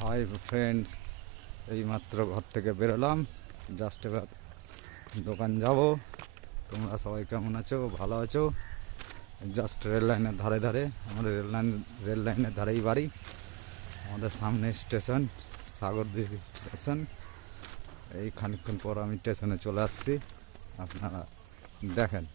Hi friends, এইমাত্র ঘর থেকে বেরোলাম, জাস্ট এবার দোকান যাব। তোমরা সবাই কেমন আছো? ভালো আছো? জাস্ট রেল লাইনের ধারে ধারে, আমাদের রেল লাইনের ধারেই বাড়ি। আমাদের সামনে স্টেশন, সাগরদিঘি স্টেশন। এই খানিকক্ষণ পর আমি স্টেশনে চলে আসছি, আপনারা দেখেন।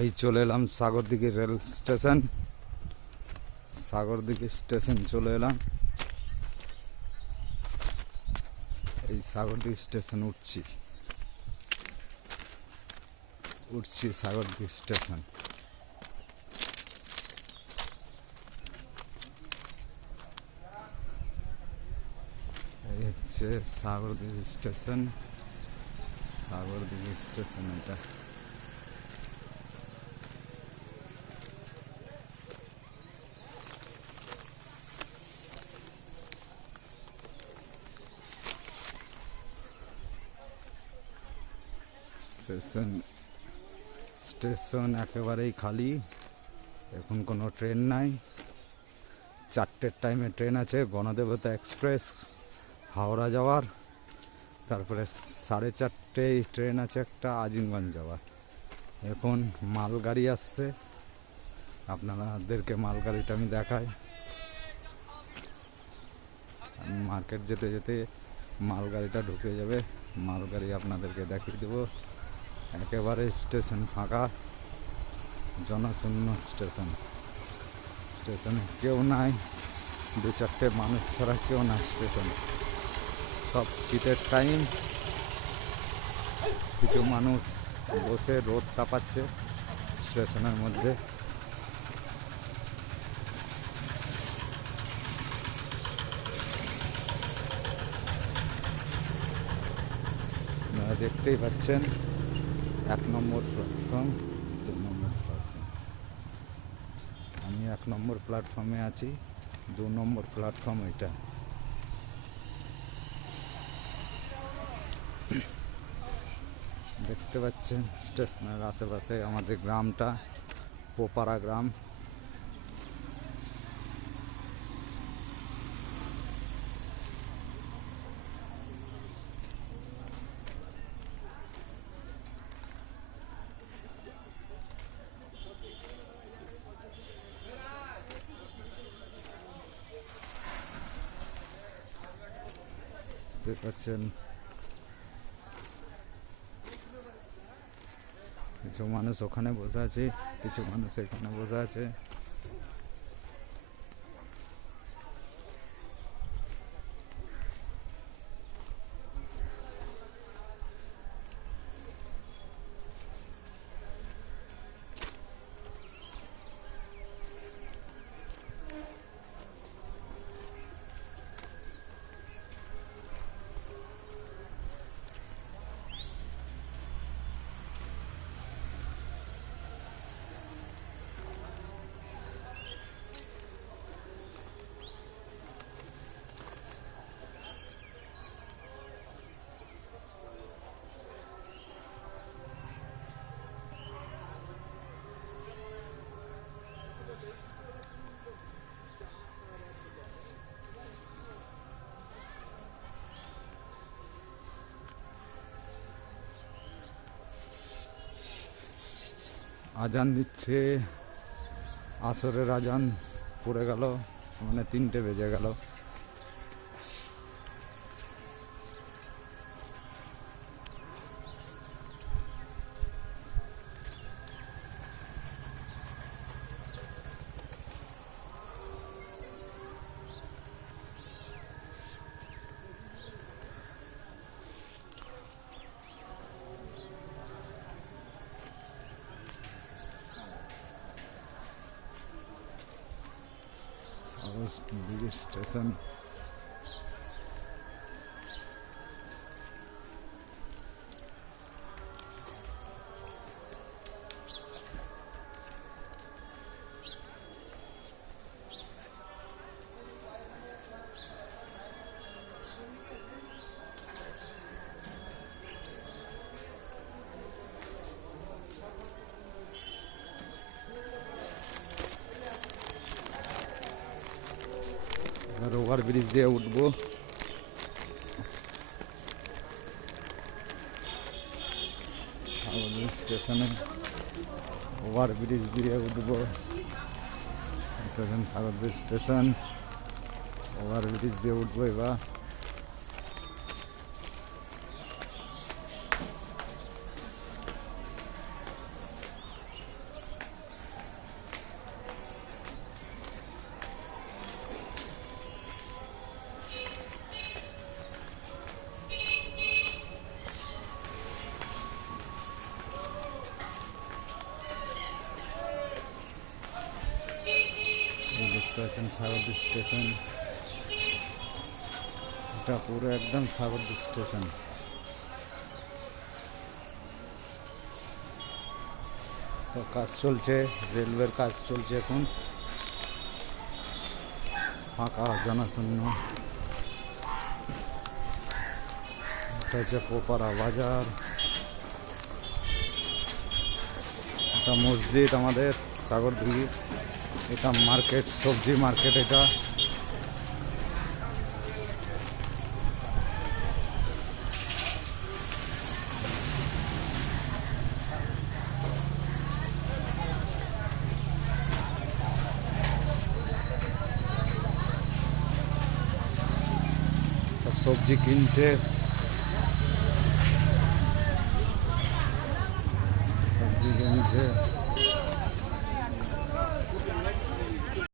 এই চলে এলাম সাগরদিঘি রেল স্টেশন। সাগরদিঘি স্টেশন চলে এলাম। এই সাগরদিঘি স্টেশন উঠছি সাগরদিঘি স্টেশন। এই হচ্ছে সাগরদিঘি স্টেশন। সাগরদিঘি স্টেশন এটা। স্টেশন একেবারেই খালি, এখন কোনো ট্রেন নাই। 4টের টাইমে ট্রেন আছে, গণদেবতা এক্সপ্রেস হাওড়া যাওয়ার। তারপরে 4:30 ট্রেন আছে একটা আজিমগঞ্জ যাওয়ার। এখন মালগাড়ি আসছে, আপনাদেরকে মালগাড়িটা আমি দেখাই। মার্কেট যেতে যেতে মালগাড়িটা ঢুকে যাবে, মালগাড়ি আপনাদেরকে দেখিয়ে দেবো। একেবারে স্টেশন ফাঁকা, জনশূন্য স্টেশন। স্টেশনে কেউ নাই, 2-4টে মানুষ ছাড়া কেউ নাই স্টেশনে। সব শীতের টাইম, কিছু মানুষ বসে রোদ তাপাচ্ছে স্টেশনের মধ্যে। আপনারা দেখতেই পাচ্ছেন 1 নম্বর প্ল্যাটফর্ম, 2 নম্বর প্ল্যাটফর্ম। আমি 1 নম্বর প্ল্যাটফর্মে আছি, 2 নম্বর প্ল্যাটফর্ম এটা। দেখতে পাচ্ছেন স্টেশনের আশেপাশে আমাদের গ্রামটা, পোপারা গ্রাম। দেখতে পাচ্ছেন কিছু মানুষ ওখানে বসে আছে, কিছু মানুষ এখানে বসে আছে। আজান দিচ্ছে, আসরের আজান পড়ে গেল, মানে 3টে বেজে গেল। দিঘি স্টেশন। এবার ওভার ব্রিজ দিয়ে উঠবো। সাগরদিঘি স্টেশনে ওভার ব্রিজ দিয়ে উঠবো। সাগরদিঘি স্টেশন, ওভার ব্রিজ দিয়ে উঠবো এবার। দেখতে পাচ্ছেন সাগরদিঘি স্টেশন, এটা পুরো একদম সাগরদিঘি স্টেশন। সব কাজ চলছে, রেলওয়ের কাজ চলছে এখন, ফাঁকা জনশূন্য। এটা হচ্ছে পোপারা বাজার, এটা মসজিদ আমাদের সাগরদিঘি, এটা মার্কেট, সবজি মার্কেট। এটা সব সবজি কিনছে, সবজি কিনছে।